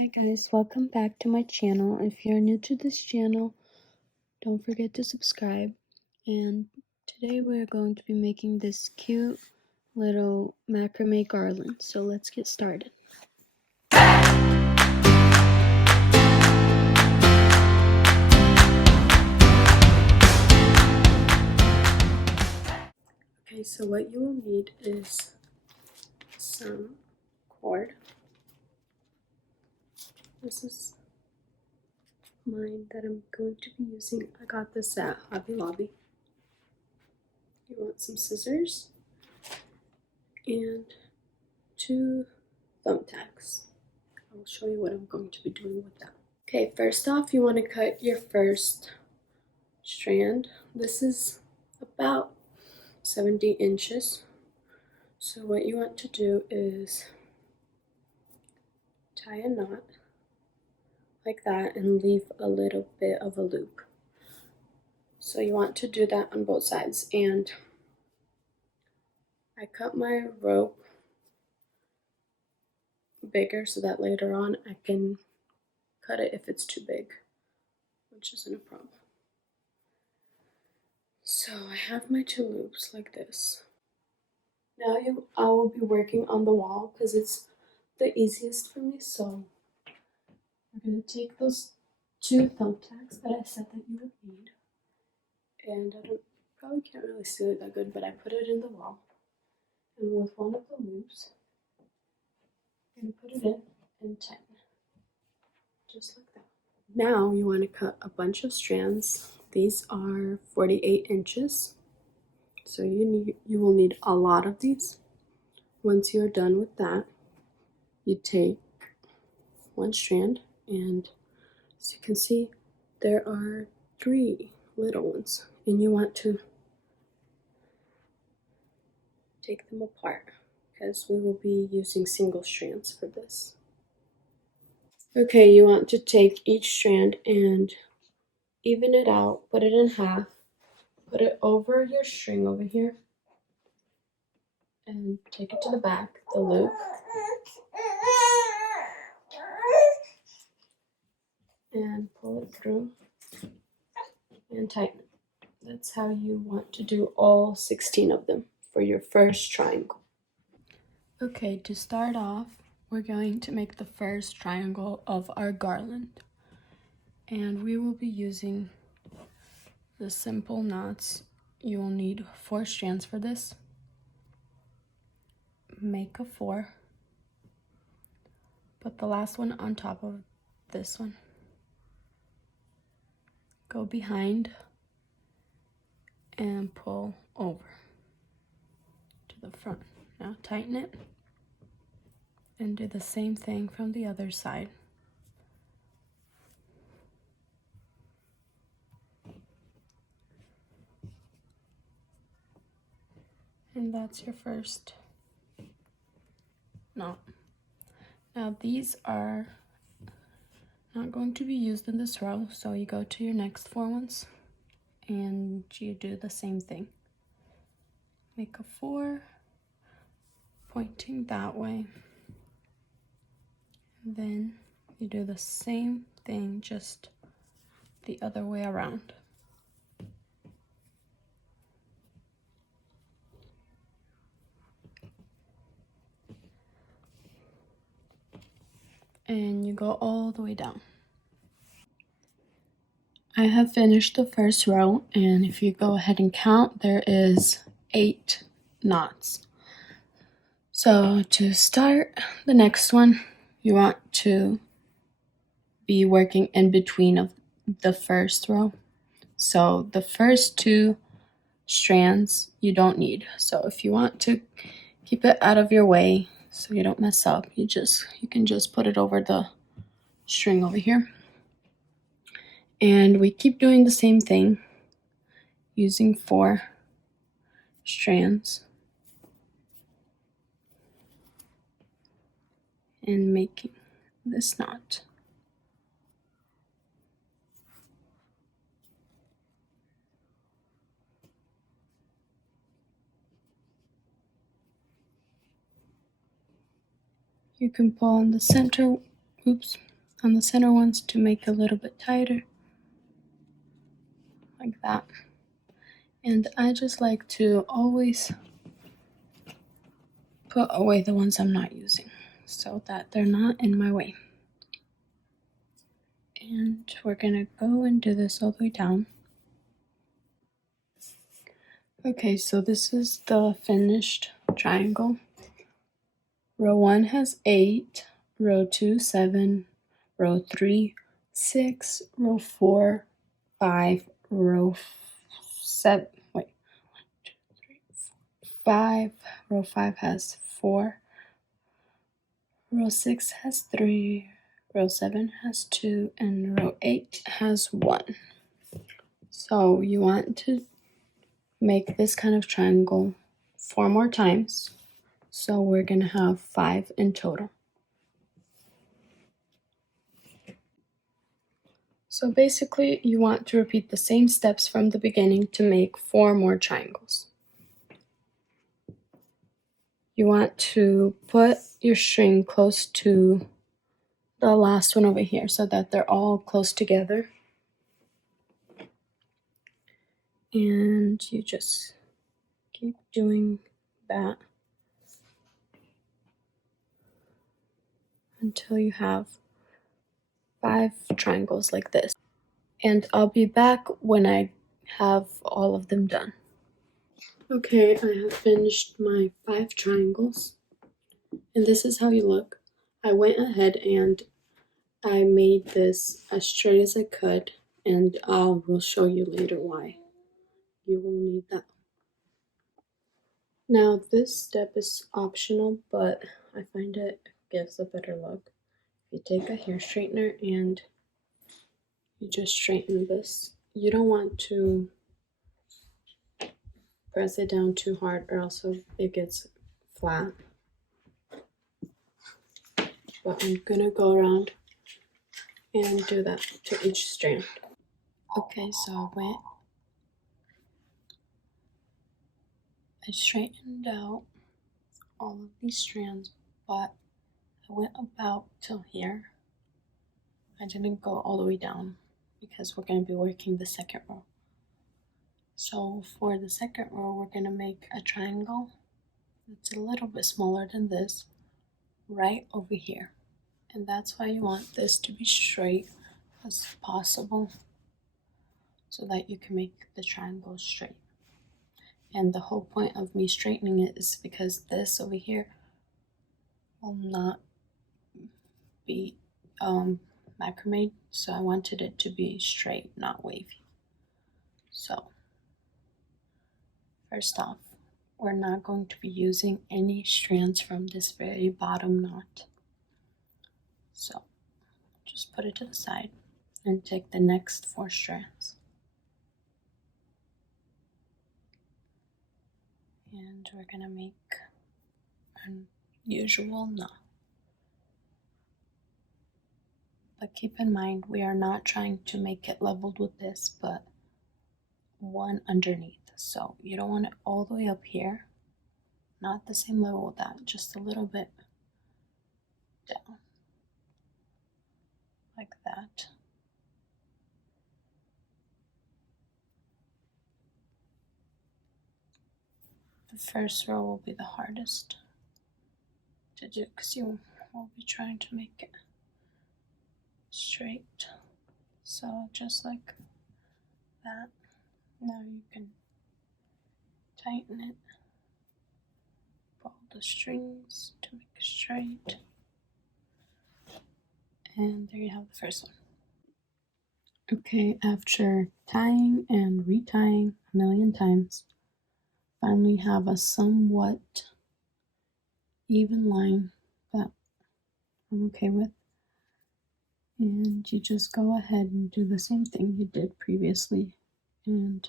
Hi guys, welcome back to my channel. If you're new to this channel, don't forget to subscribe. And today we're going to be making this cute little macrame garland. So let's get started. Okay, so what you will need is some cord. This is mine that I'm going to be using. I got this at Hobby Lobby. You want some scissors and 2 thumbtacks. I'll show you what I'm going to be doing with that. Okay, first off, you want to cut your first strand. This is about 70 inches. So what you want to do is tie a knot like that and leave a little bit of a loop. So you want to do that on both sides. And I cut my rope bigger so that later on I can cut it if it's too big, which isn't a problem. So I have my 2 loops like this. Now I will be working on the wall because it's the easiest for me. So we're going to take those 2 thumbtacks that I said that you would need, and I probably can't really see it that good, but I put it in the wall, and with one of the loops I'm going to put it in and tighten it, just like that. Now you want to cut a bunch of strands. These are 48 inches, so you will need a lot of these. Once you're done with that, you take one strand, and as you can see, there are 3 little ones, and you want to take them apart because we will be using single strands for this. Okay, you want to take each strand and even it out, put it in half, put it over your string over here, and take it to the back, the loop, and pull it through and tighten it. That's how you want to do all 16 of them for your first triangle. Okay, to start off, we're going to make the first triangle of our garland. And we will be using the simple knots. You will need 4 strands for this. Make a 4. Put the last one on top of this one. Go behind and pull over to the front. Now tighten it and do the same thing from the other side. And that's your first knot. Now these are not going to be used in this row, so you go to your next 4 ones and you do the same thing. Make a 4, pointing that way. And then you do the same thing, just the other way around. And you go all the way down. I have finished the first row, and if you go ahead and count, there is 8 knots. So to start the next one, you want to be working in between of the first row. So the first 2 strands you don't need. So if you want to keep it out of your way so you don't mess up, you can just put it over the string over here. And we keep doing the same thing, using 4 strands and making this knot. You can pull on the center, oops, on the center ones to make it a little bit tighter, like that. And I just like to always put away the ones I'm not using so that they're not in my way. And we're gonna go and do this all the way down. Okay, so this is the finished triangle. Row 1 has 8, row 2 7, row 3 6, row 4 5, row 7, wait, 1, 2, 3, 4, 5, row 5 has 4, row 6 has 3, row 7 has 2, and row 8 has 1. So you want to make this kind of triangle 4 more times. So we're going to have 5 in total. So basically, you want to repeat the same steps from the beginning to make 4 more triangles. You want to put your string close to the last one over here so that they're all close together. And you just keep doing that until you have 5 triangles like this. And I'll be back when I have all of them done. Okay, I have finished my 5 triangles, and this is how you look. I went ahead and I made this as straight as I could, and I will show you later why you will need that. Now this step is optional, but I find it gives a better look. You take a hair straightener and you just straighten this. You don't want to press it down too hard or else it gets flat. But I'm gonna go around and do that to each strand. Okay, so I straightened out all of these strands, but I went about till here. I didn't go all the way down because we're going to be working the second row. So for the second row, we're going to make a triangle that's a little bit smaller than this right over here. And that's why you want this to be straight as possible so that you can make the triangle straight. And the whole point of me straightening it is because this over here will not be macrame, so I wanted it to be straight, not wavy. So first off, we're not going to be using any strands from this very bottom knot. So just put it to the side and take the next 4 strands. And we're gonna make an usual knot. But keep in mind, we are not trying to make it leveled with this, but one underneath. So you don't want it all the way up here, not the same level with that, just a little bit down, like that. The first row will be the hardest to do because you will be trying to make it straight. So just like that. Now you can tighten it, pull the strings to make it straight, and there you have the first one. Okay, after tying and retying a million times, finally have a somewhat even line that I'm okay with. And you just go ahead and do the same thing you did previously and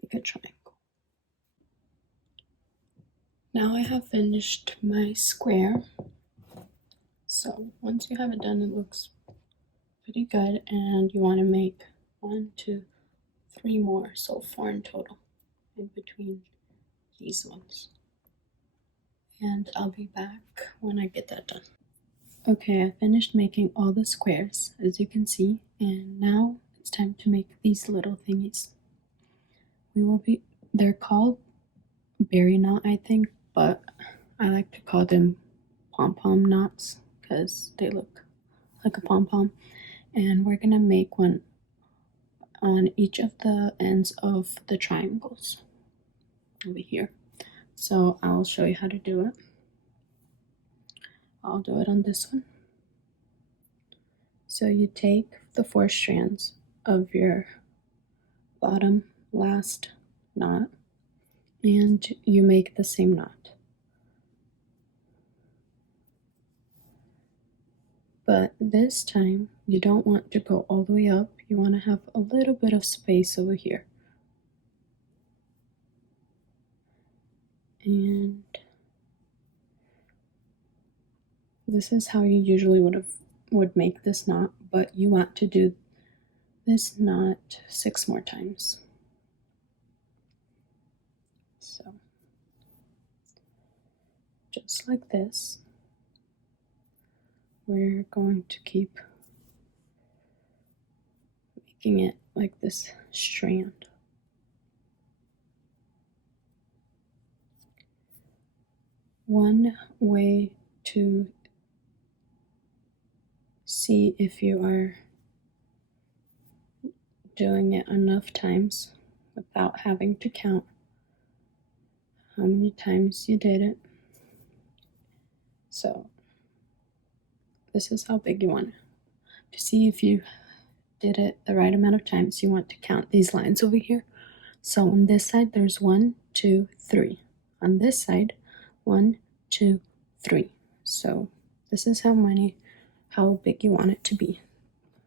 make a triangle. Now I have finished my square. So once you have it done, it looks pretty good, and you want to make 1, 2, 3 more, so 4 in total in between these ones. And I'll be back when I get that done. Okay, I finished making all the squares, as you can see, and now it's time to make these little thingies. They're called berry knot, I think, but I like to call them pom-pom knots because they look like a pom-pom. And we're gonna make one on each of the ends of the triangles over here. So I'll show you how to do it. I'll do it on this one. So you take the 4 strands of your bottom last knot and you make the same knot. But this time you don't want to go all the way up, you want to have a little bit of space over here. And this is how you usually would make this knot, but you want to do this knot 6 more times. So just like this, we're going to keep making it like this strand. One way to see if you are doing it enough times without having to count how many times you did it. So this is how big you want it. To see if you did it the right amount of times, you want to count these lines over here. So on this side, there's 1, 2, 3. On this side, 1, 2, 3. So this is how big you want it to be.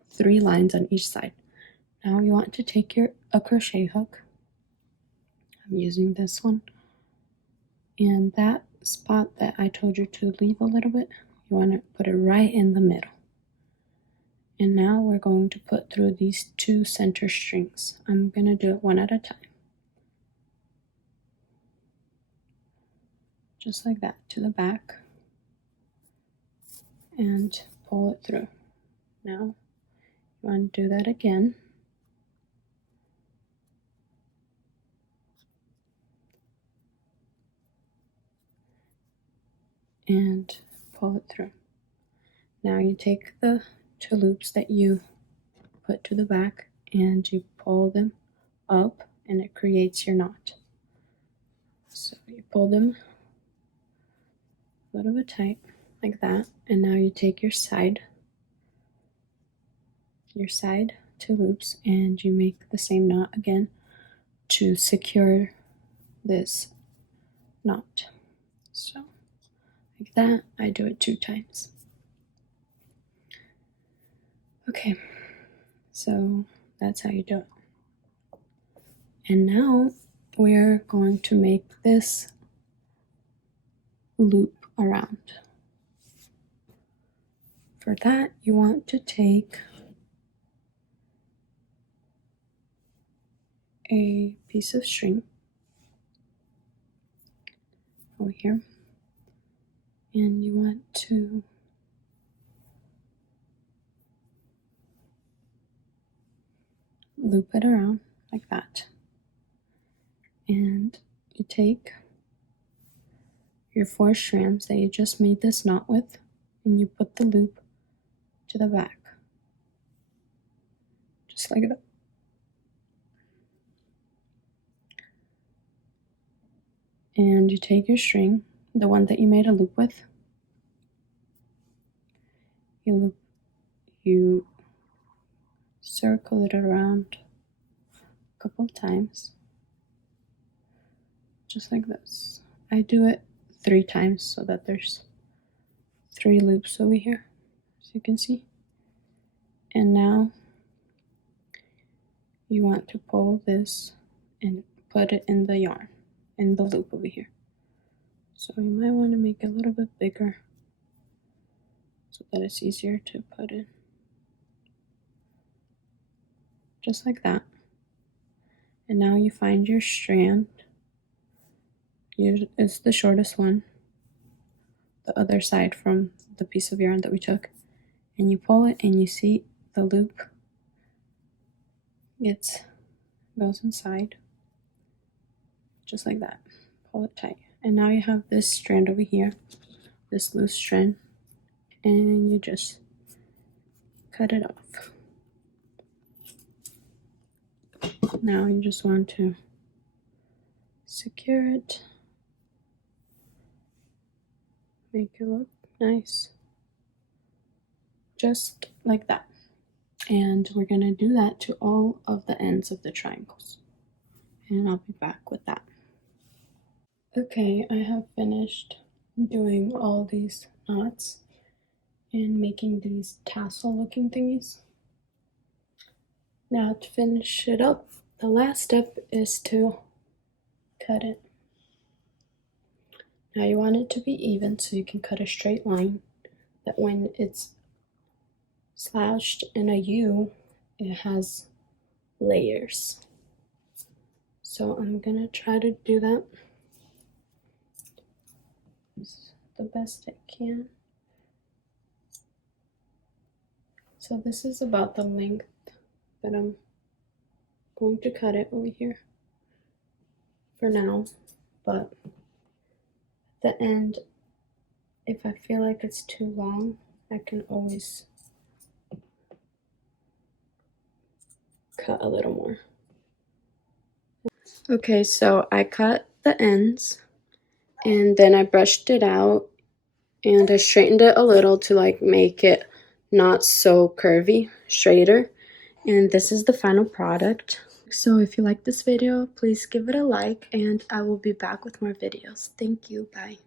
3 lines on each side. Now you want to take a crochet hook. I'm using this one. And that spot that I told you to leave a little bit, you want to put it right in the middle. And now we're going to put through these 2 center strings. I'm going to do it one at a time. Just like that, to the back. And pull it through. Now you want to do that again. And pull it through. Now you take the 2 loops that you put to the back and you pull them up and it creates your knot. So you pull them a little bit tight like that, and now you take your side 2 loops and you make the same knot again to secure this knot. So like that, I do it 2 times. Okay, so that's how you do it. And now we're going to make this loop around. For that, you want to take a piece of string over here, and you want to loop it around like that. And you take your 4 strands that you just made this knot with, and you put the loop to the back, just like that. And you take your string, the one that you made a loop with, you circle it around a couple of times, just like this. I do it 3 times so that there's 3 loops over here, as you can see. And now you want to pull this and put it in the yarn, in the loop over here. So you might want to make it a little bit bigger so that it's easier to put in. Just like that. And now you find your strand. It's the shortest one. the other side from the piece of yarn that we took, and you pull it and you see the loop goes inside just like that. Pull it tight, and now you have this strand over here, this loose strand, and you just cut it off. Now you just want to secure it, make it look nice, just like that. And we're gonna do that to all of the ends of the triangles, and I'll be back with that. Okay, I have finished doing all these knots and making these tassel looking thingies. Now to finish it up, the last step is to cut it. Now you want it to be even, so you can cut a straight line that when it's slashed in a U, it has layers. So I'm gonna try to do that the best I can. So this is about the length that I'm going to cut it over here for now, but at the end, if I feel like it's too long, I can always cut a little more. Okay, so I cut the ends and then I brushed it out and I straightened it a little to like make it not so curvy, straighter. And this is the final product. So if you like this video, please give it a like, and I will be back with more videos. Thank you. Bye.